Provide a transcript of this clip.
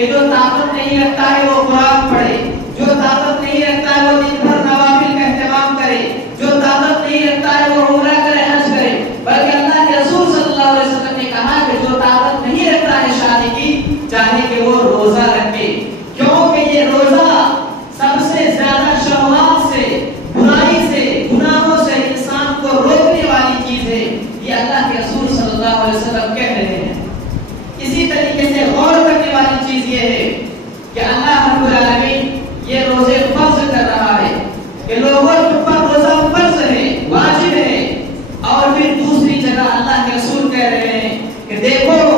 کہ جو طاقت نہیں رکھتا ہے وہ قرآن پڑھے، جو طاقت نہیں رکھتا ہے وہ دن بھر نوافل کا اہتمام کرے، جو طاقت نہیں رکھتا ہے وہ عمرہ کرے، حج کرے، بلکہ اللہ کے رسول صلی اللہ علیہ وسلم نے کہا کہ جو طاقت نہیں رکھتا ہے شادی کی، چاہے کہ وہ روزہ رکھے، کیونکہ یہ روزہ سب سے زیادہ شہوات سے، برائی سے، گناہوں سے انسان کو روکنے والی چیز ہے، یہ اللہ کے رسول صلی اللہ علیہ وسلم کہہ رہے ہیں۔ اسی طریقے سے غور کرنے والی چیز یہ ہے کہ اللہ رب العالمین یہ روزے فرض کر رہا ہے کہ لوگوں پر روزہ فرض ہے، واجب ہے، اور پھر دوسری جگہ اللہ کے رسول کہہ رہے ہیں کہ دیکھو